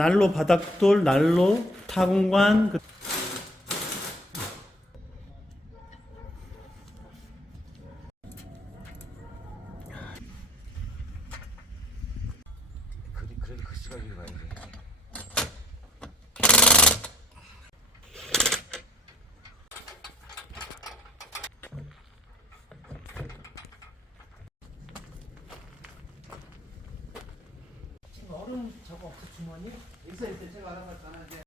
난로 바닥돌, 난로 타공관. 그래도 그 시각이 봐야 돼. 얼음 저거 없어 주머니? 있어 제가 알아서 전화해.